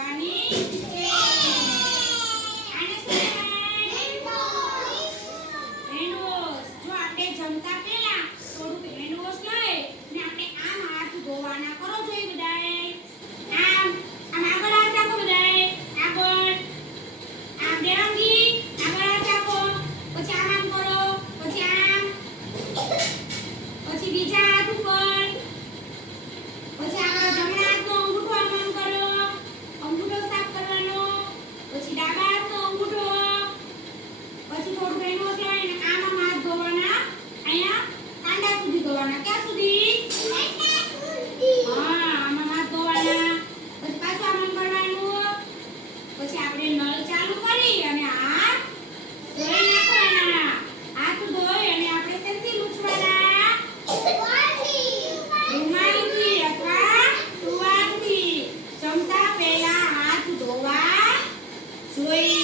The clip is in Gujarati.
પ્રકારની છે. આને શું કહેવાય? હેન્ડવોશ. જો આપણે જમતા પહેલા થોડુંક હેન્ડવોશ લઈ ને આપણે આમ હાથ ધોવાના કરો જોઈએ બધાએ. આમ આગળ હાથ રાખો બધાએ. આગળ આમ બેરંગી આગળ હાથ રાખો. પછી આમ કરો. પછી આમ. પછી બીજા હાથ ઉપર. પછી આગળ જમણા હાથનો અંગૂઠો આમ કરો. અંગૂઠો સાફ કરવાનો. પછી ડાબા હાથનો અંગૂઠો. પછી થોડું હેન્ડવોશ લઈને આમ હાથ ધોવાના. અહીંયા કાંડા સુધી ધોવાના. ક્યાં સુધી? હા, આમાં હાથ ધોવાના. પછી પાછું આમ કરવાનું. પછી આપણે નળ ચાલુ કરી અને હાથ ધોઈ નાખવાના. હાથ ધોઈ અને આપણે શેથી લૂછવાના? રૂમાલથી અથવા ટુવાલથી. જમતા પહેલા હાથ ધોવા જોઈએ.